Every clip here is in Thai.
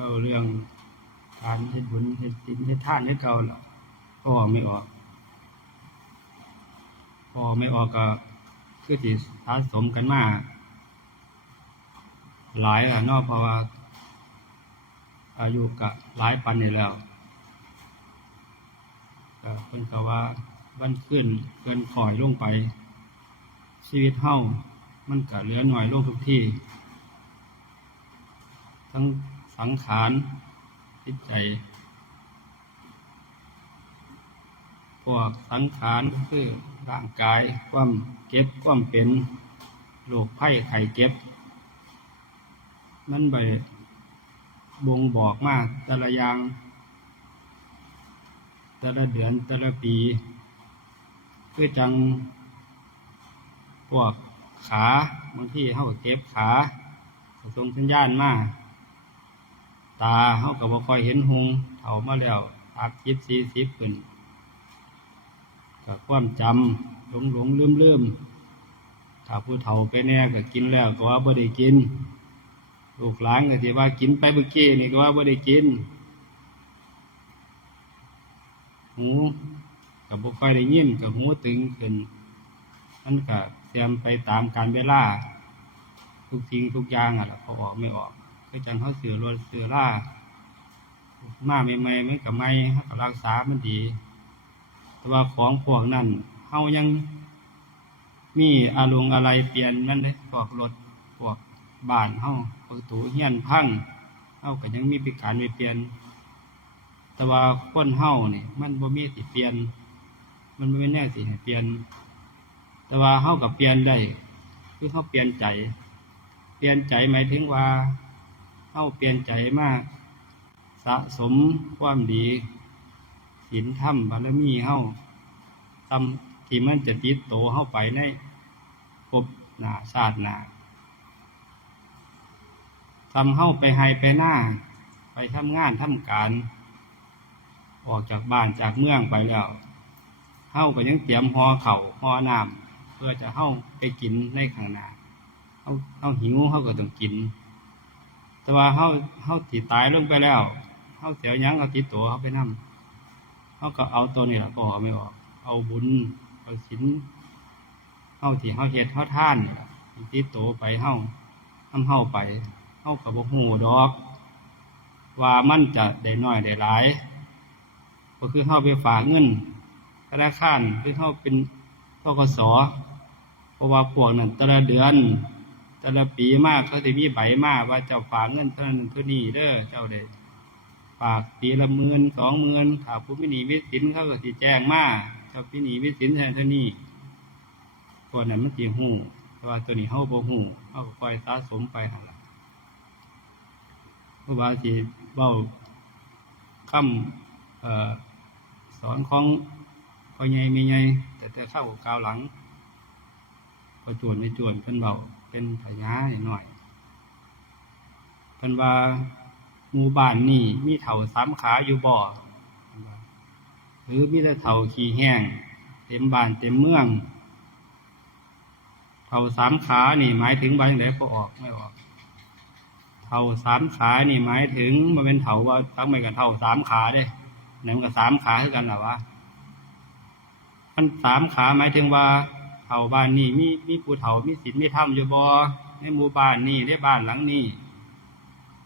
เราเรื่องการเฮ็ดบุญเฮ็ดศีลเฮ็ดทานเฮ็ดเก่าแล้วพ่อไม่ออกพอไม่ออกก็คือสิสะสมกันมากหลายอะนอกเพราะว่า อายุก็หลายปันนี่แล้วก็เพิ่นก็ว่าวันขึ้นเกินข่อยลงไป ชีวิตเฮามันก็เหลือหน่อยลงทุกที่ ทั้ง สังขารจิตใจ พวกสังขารคือร่างกายความเก็บความเป็นโรคไข้ไข้เก็บมันไปบ่งบอกมากแต่ละอย่าง แต่ละเดือนแต่ละปี คือจัง พวกขาบางที่เขาเก็บขาส่งสัญญาณมา ตาเขาก็บ่ค่อยเห็นหงเฒ่ามาแล้วสามสิบสี่สิบขึ้นก็ความจำหลงหลงลืมลืมถ้าผู้เฒ่าไปแน่ก็กินแล้วก็ว่าบ่ได้กินลูกหลานก็ที่ว่ากินไปเมื่อกี้นี่ก็ว่าบ่ได้กินหูกับบ่ค่อยได้ยินกับหูตึงขึ้นมันก็เตรียมไปตามการเวลา ทุกสิ่งทุกอย่างอะเขาออกไม่ออก คือจังเขาเสือรถเสือล่ามาใหม่ๆมันกับไม่เขาก็รักษามันดี แต่ว่าของพวกนั้นเฮายังมีอารมณ์อะไรเปลี่ยนนั่นเลยพวกรถพวกบ้านเฮาประตูเฮียนพังเฮาก็ยังมีปิการไม่เปลี่ยน แต่ว่าคนเฮาเนี่ยมันบ่มีสิเปลี่ยน มันบ่มีแน่สิเปลี่ยน แต่ว่าเฮากับเปลี่ยนได้ คือเฮาเปลี่ยนใจ เปลี่ยนใจหมายถึงว่า เฮาเปลี่ยนใจมาก สะสมความดีศีลธรรมบารมีเฮาทำที่มันจะติดโตเฮาไปในภพหนาชาติหนาทำเฮาไปให้ไปหน้า ไปทำงานทำการ ออกจากบ้านจากเมืองไปแล้วเฮาก็ยังเตรียมห่อเข่าหอน้ำเพื่อจะเฮาไปกินในข้างหน้าเฮาเฮาหิวเฮาก็ต้องกิน แต่ว่าเฮาเฮาสิตายลงไปแล้วเฮาเสียยังเอาติดตัวเฮาไปนำเฮาก็เอาตัวนี้ล่ะก็ออกไม่ออก เอาบุญเอาศีลเฮาที่เฮาเฮ็ดเฮาท่านที่ติดตัวไปเฮาทำเฮาไปเฮาก็บ่ฮู้ดอก ว่ามันจะได้น้อยได้หลายก็คือเฮาไปฝากเงินธนาคารคือเฮาเป็นธกสเพราะว่าพวกนั้นแต่ละเดือน แต่ละปีมากเขาจะมีใบมากว่าเจ้าฝากเงินเท่านั้นเท่านี้เด้อเจ้าเด้ฝากปีละหมื่นสองหมื่นถ้าผู้ไม่หนีไม่สินเขาก็สิแจ้งมาเจ้าพี่หนีไม่สินแทนเท่านี้พวนั้นมันสิหูแต่ว่าตัวนี้เฮาบ่หูเฮาก็คอยสะสมไปหั่นล่ะพระว่าสิเว้าคำเอ่อสอนของพ่อใหญ่แม่ใหญ่แต่แต่เข้ากาวหลังพอจวนไม่จวนเพิ่นเบา เป็นพญาหน่อยเพิ่นว่าหมู่บ้านนี่มีเถาสามขาอยู่บ่อหรือมีแต่เถาขี้แห้ง เต็มบ้านเต็มเมืองเถาสามขานี่หมายถึงบ้านไหนก็ออกไม่ออกเถาสามขานี่หมายถึงมันเป็นเถาว่าตั้งไปกับเถาสามขาเด้ไหนมันกับสามขาคือกันหรอวะมันสามขาหมายถึงว่า เฒ่าบ้านนี่มีมีผู้เฒ่ามีศีลมีธรรมอยู่บ่ในหมู่บ้านนี่ในบ้านหลังนี้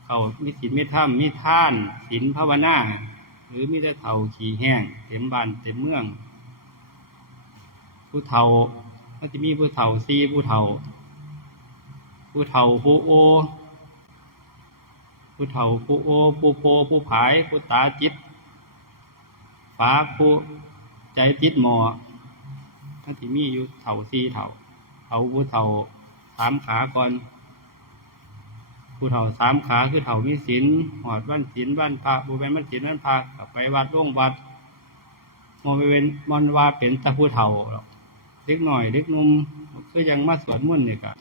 เขามีศีลมีธรรมมีท่านศีลภาวนาหรือมีแต่เฒ่าขี่แห้งเต็มบ้านเต็มเมือง ผู้เฒ่าก็จะมีผู้เฒ่าซีผู้เฒ่า ผู้เฒ่าผู้โอ ผู้เฒ่าผู้โอ ผู้โพผู้ผาย ผู้ตาจิตฟ้าผู้ใจจิตหมอ ทั้งที่มีอยู่เถาสี่เถาเถาผู้เถาสามขาก่อนผู้เถาสามขาคือเถามีศีลหอดวันศีลวันพระบุเป็นวันศีลวันพระกลับไปวัดร่วงวัดมองไปเป็นมอนว่าเป็นตะผู้เถาหรอกเล็กหน่อยเล็กนุ่มคือยังมาสวดมนต์นี่กะ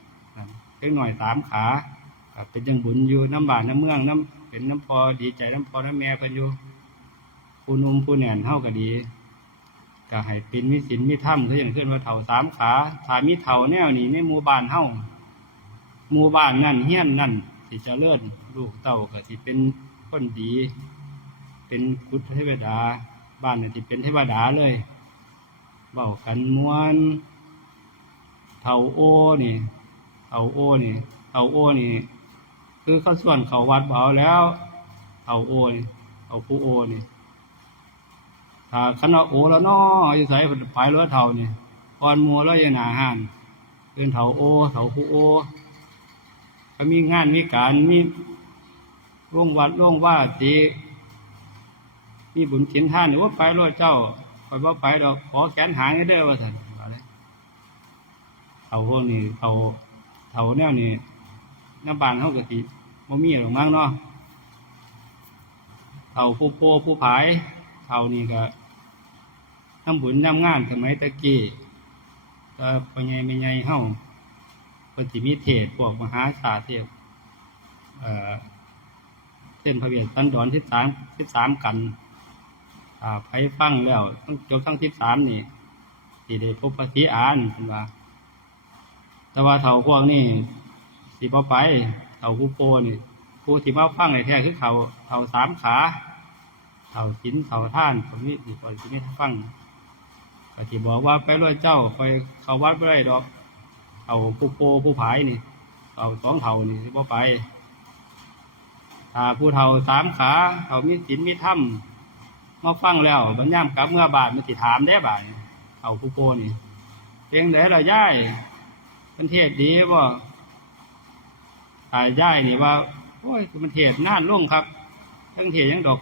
เล็กหน่อยสามขาเป็นยังบุญอยู่น้ำบานน้ำเมืองน้ำเป็นน้ำพอดีใจน้ำพอน้ำแม่กันอยู่ผู้นุ่มผู้แน่นเท่าก็ดี ก็ให้เป็นมิสินมิถ้ำคืออย่างเช่นว่าเถาสามขาถามีเถาแนวนี้ในหมู่บ้านเฮ้าหมู่บ้านนั่นเฮี้ยนนั่นสิจะเลื่อนลูกเต่าก็สิเป็นคนดี เป็นพุทธเทวดา บ้านนี่ที่เป็นเทวดาเลยเบากันมวนเท่าโอนี่เท่าโอนี่เท่าโอนี่ คือเขาส่วนเขาวัดเบาแล้วเท่าโอนี่เท่าผู้โอนี่ ถ้าคันว่าโอแล้วน้ออยู่ใส่ไปเรือเท่านี่อ่อนมัวแล้วยังหนาห่านเป็นเท่าโอเท่าผู้โอเขามีงานมีการมีร่วงวัดร่วงว่าตีมีบุญชินท่านหรือว่าไปรถเจ้าไปว่าไปดอกขอแขนหางให้เด้ว่าท่านว่าเลยเท่าพวกนี้เท่าเท่าแนวนี้น้ำบานเขากติบ่มีหรอมั้งเนาะเท่าผู้โพผู้ผายเท่านี้ก็ ทำบุญทำงานสมัยตะกี้ก็ปัญญไม่ใหญ่เฮาปฏิมิเทศพวกมหาศาสตร์เทศเส้นพระเวียรสันดอนที่สามที่สามกันอ่าไปฟังแล้วต้องจบทั้งที่สามนี่สิได้พบปฏิอานเพิ่นว่า แต่ว่าเถาพวกนี่สิบไปเถาผู้โปนี่ผู้ที่มาฟังในแท้คือเขาเถาสามขาเถาหินเถาท่านผมนี่สิบ่สิไม่ฟัง ก็ที่บอกว่าไปรวยเจ้าไปเขาวัดไม่ได้ดอกเถาผู้โปผู้ผายนี่เถาสองเถานี่สิบ่ไปถ้าผู้เถาสามขาเถามีศีลมีธรรมมาฟังแล้วบรรยามกลับเมื่อบาทมันสิถามได้บ่ายเอาผู้โปนี่เพียงแต่เราย่ายมันเทศดีบ่ตายย่ายนี่ว่าโอ้ยมันเทศน่านลงครับทั้งเทศยังดอก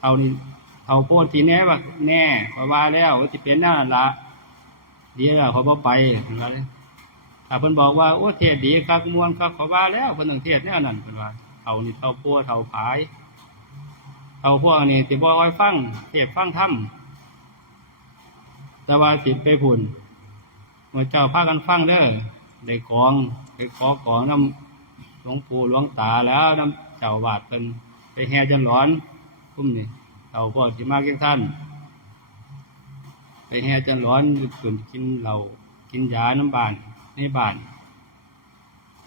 เท่านี้ เท่าโพดทีแน่ว่าแน่เพราะว่าแล้วที่เป็นหน้าละเดียวเขาบ่ไปเพิ่นว่าเลยถ้าเพิ่นบอกว่าโอ้เทศดีครับมวนครับขาว่าแล้วเพิ่นต้องเทศแนวนั้นเพิ่นว่าเท่านี้เท่าโพเท่าผายเอาพวกนี้สิบ่คอยฟังเทศฟังธรรมแต่ว่าสิไปพุ่นเมื่อเจ้าพากันฟังเด้อได้กองได้ขอกองน้ำหลวงปู่หลวงตาแล้วน้ำเจ้าวาดเป็นไปแห่จนหลอนคุ้มนี่ เอาพวกสิมาเกี่ยงท่าน ไปแห่จันหลอนส่วนกินเหล้ากินยาน้ำบานในบาน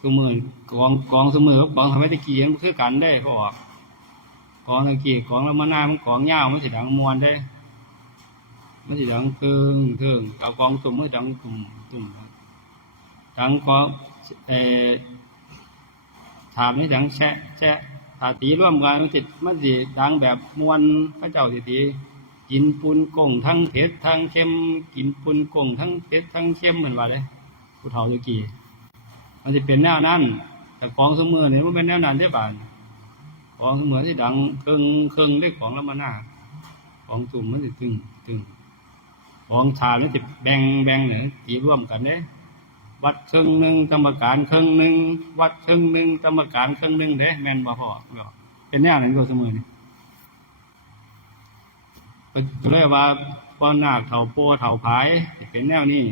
สมือกองกองสมือกับกองทำให้ตะกี้ยังคือกันได้เขาบอกกองตะกี้กองแล้วมันหน้ามันกองยาวมันสิดังมวนได้มันสิดังตึงตึงเอากองตุ่มมันดังตุ่มตุ่มดังกองเอ่อถามนี่ดังแชะแชะ ถ้าตีร่วมกันมันสิมันสิดังแบบมวนพระเจ้าสิตีกินปุนกงทั้งเผ็ดทั้งเค็มกินปุนกงทั้งเผ็ดทั้งเค็มเหมือนว่าเลยผู้เฒ่าตะกี้มันจะเป็นแนวนั้น แต่กองเสมอเนี่ยมันเป็นแนวนั้นใช่ป่ะของเหมือที่ดังเครื่องเครื่องเรียกของแล้วมาหน้าของตุ่มมันจะตึงตึงของชาแล้วจะแบ่งแบ่งเนี่ยตีร่วมกันเนี่ย วัดเครื่องหนึ่งกรรมการเครื่องหนึ่งวัดเครื่องหนึ่งกรรมการเครื่องหนึ่งเด้แม่นบ่พอเป็นแนวนั้นตัวเสมอนี่ก็เลยว่าป้อนหนาคเถาโปเถาผายเป็นแนวนี้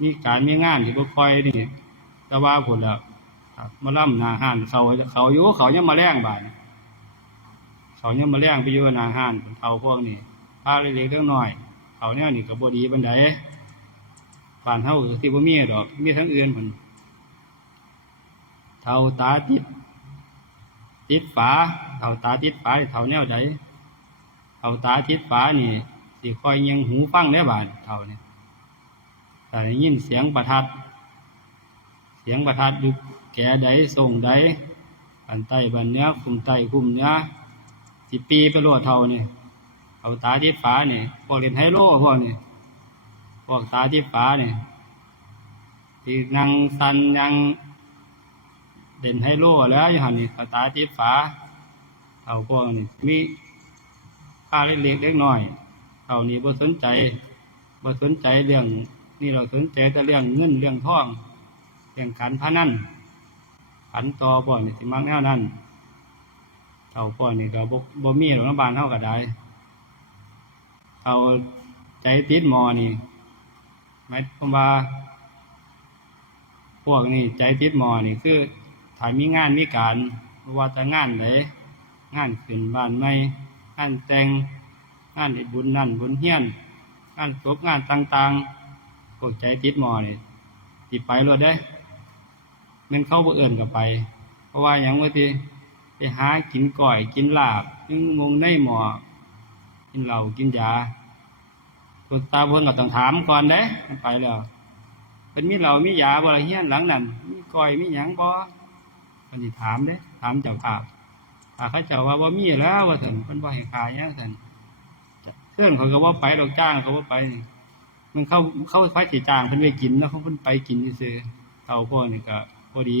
มีการมีงานที่บ่ค่อยนี่แต่ว่าผลแล้วมาล่ำนาห้านเขาเขาอยู่เขายังมาแรงบ่ายเขายังมาแรงไปอยู่นาห้านเป็นเขาพวกนี้พาเล็กๆเล็กน้อย เขาเนี่ยนี่กับบดีบันได ผ่านเท่าที่ว่มีดอก มีทั้งอื่นผนเท่าตาติด ติดฝาเท่าตาติดฝาเท่าแนวใดเท่าตาติดฝานี่สิคอยยังหูฟังได้บายเท่านี่แต่ยินเสียงประทัด เสียงประทัดอยู่แก่ใดส่งใดบันไตบันเนื้อคุมไตคุมเนื้อสิปีไปรวดเท่านี่เอาตาที่ฟ้านี่พวกเรียนไฮโลพวกนี่ พวกตาที่ฟ้านี่ที่นั่งสันยังเด่นไฮโลแล้วอยู่หันนี่เอาตาที่ฟ้าเอาพวกนี่มีค่าเล็กๆเล็กน้อยเท่านี้บ่สนใจบ่สนใจเรื่อง นี่เราสนใจแต่เรื่องเงินเรื่องทองเรื่องขันพนันขันต่อพ่อนี่สิมักแนวนั้นเท่าพ่อนี่ก็บ่บ่มีหรอกน้ำบานเท่ากับได้เท่าใจติดมอนี่ หมายความว่า พวกนี่ใจติดหมอนี่คือถ้ามีงานมีการว่าจะงานไหนงานขึ้นบ้านไม่งานแต่งงานบุญนั่นบุญเฮียนงานศพงานต่างๆพวกใจติดหมอนี่ติดไปรถได้แมันเข้าบ่เอื่นกับไป เพราะว่าอย่างว่าที่ไปหากินก่อยกินลาบนึงมงในหมอกินเหล้ากินยา คุณตาเพิ่นก็ต้องถามก่อนเด้ไปแล้วเป็นมีเหล้ามียาบ่ละเฮียนหลังนั้นมีก่อยมีหยังบ่เพิ่นสิถามเด้ถามเจ้าภาพถ้าเขาเจ้าว่าบ่มีแล้วว่าซั่นเพิ่นบ่ให้ขายหยังซั่นเพื่อนเขาก็ว่าไปดอกจ้างเขาว่าไป มันเข้าเข้าพักจีจางเพิ่นไปกินแล้วเขาเพิ่นไปกินซื่อเท่าพวกนี่ก็พอดี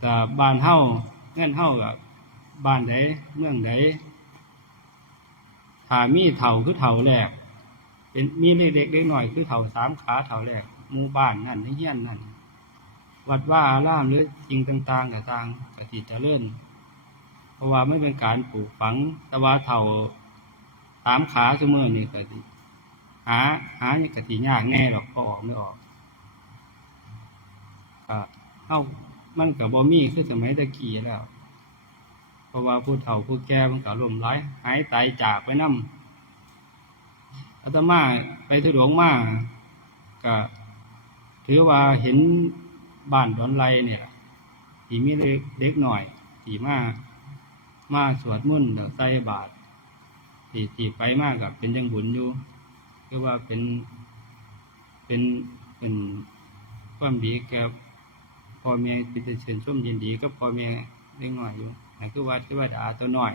แต่บ้านเฮาเงื่อนเฮากับบ้านใดเมืองใด ถ้ามีเท่าคือเท่าแรก เป็นมีเล็กๆเล็กหน่อยคือเท่าสามขาเท่าแรกหมู่บ้านนั่นในเฮียนนั่นวัดว่าอารามหรือจริงต่างๆกับต่างกติเจริญเพราะว่าไม่เป็นการปลูกฝังต่ว่าเท่าสามขาเสมอนี่ก็สิหาหานี่กติยากแน่หรอกก็ออกไม่ออกก็เฮามันกับบ่มีคือสมัยตะกี้แล้ว เพราะว่าผู้เฒ่าผู้แก่มันก็ล่มหลายหายตายจากไปนำอาตมาไปทุดงมาก็ถือว่าเห็นบ้านดอนไรเนี่ยที่มีเด็กหน่อยที่มามาสวดมนต์แล้วใส่บาตรที่ที่ไปมากกับเป็นยังบุญอยู่คือว่าเป็นเป็นเป็นความดีแก่พ่อแม่เป็นเชิญชมยินดีก็พ่อแม่เล็กน้อยอยู่ นั่นคือว่าที่ว่าดาตัวน้อย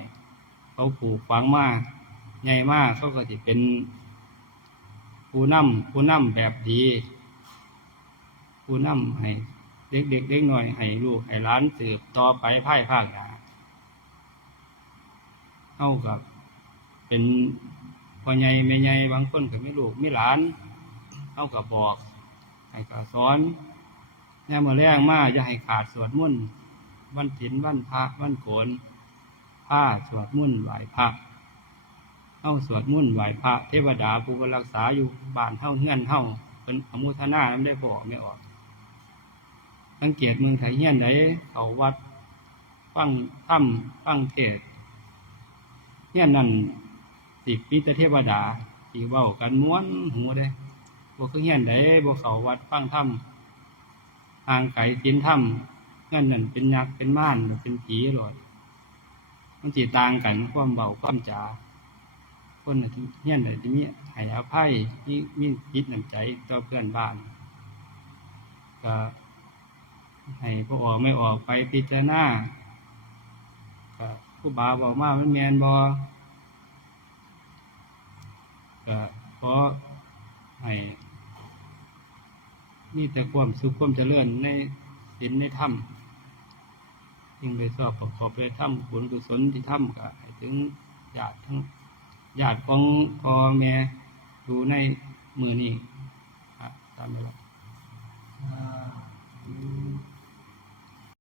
เขาปลูกฝังมากใหญ่มากเขาก็จะเป็นผู้นำผู้นำแบบดีผู้นำให้เด็กเด็กๆเด็กหน้อยให้ลูกให้หล้านสืบต่อไปภายภาคหน้าเท่ากับ เป็นพ่อใหญ่แม่ใหญ่บางคนก็มีลูกไมีหลานเท่ากับบอกให้ก็สอนยามมื่อแรงมาอย่าให้ขาดสวดมนต์ วันศีลวันพระวันโกนผ้าสวดมนต์ไหวพระเฮาสวดมนต์ไหวพระเทวดาผู้รักษาอยู่บ้านเฮาเฮือนเฮาเป็นอมุทนานั้นได้พออกไม่ออกสังเกตเมืองไทยเฮี้ยนใดเขาวัดฟังถ้ำฟังเทศเฮี้ยนนั่นสิปีแต่เทวดาที่เว้ากันม้วนหูเด้บ่คือเฮี้ยนใดบ่เขาวัดฟังถ้ำทางไก่กินถ้ำ นั่นนั่นเป็นยักษ์เป็นม่านเป็นผีหลอดมันจีต่างกันความเบาความจ๋าคนน่ะที่เฮี้ยนไหนที่มีให้อภัยมีมีจิตน้ำใจต่อเพื่อนบ้านก็ให้พวกออกไม่ออกไปพิจารณาก็ผู้บาบอกมามันแมนบอก็เพราะให้มีแต่ความสุขความเจริญในศีลในธรรม ยิ่งไปสอบประกอบไปถ้ำบุญกุศลที่ถ้ำก็ใถึงญาติทั้งญาติของพ่อแม่ดูในมือนี่ครับตามไปแล้ว